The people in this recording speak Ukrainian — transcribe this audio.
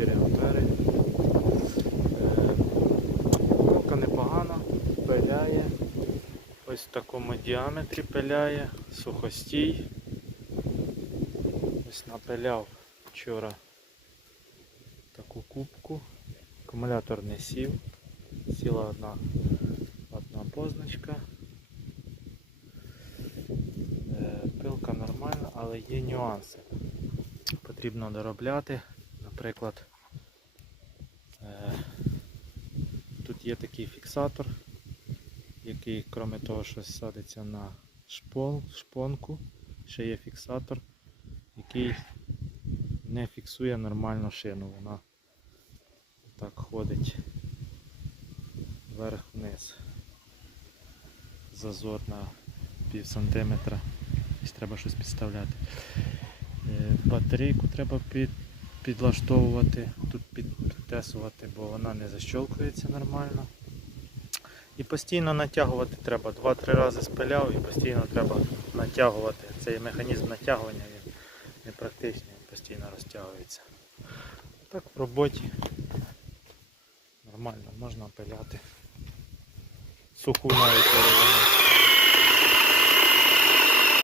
4 ампери. Е, Пилка непогана, пиляє. Ось в такому діаметрі пиляє, сухостій. Ось напиляв вчора таку кубку. Акумулятор не сів. Сіла одна, одна позначка. Е, Пилка нормальна, але є нюанси. Потрібно доробляти. Наприклад, е, тут є такий фіксатор, який, крім того, що садиться на шпон, шпонку, ще є фіксатор, який не фіксує нормально шину. Вона так ходить вверх-вниз. Зазор на пів сантиметра. Треба щось підставляти. Е, Батарейку треба під, підлаштовувати, тут підтесувати, бо вона не защолкується нормально. І постійно натягувати треба. Два-три рази спиляв і постійно треба натягувати. Цей механізм натягування він непрактичний, він постійно розтягується. Так в роботі нормально, можна пиляти. Суху навіть.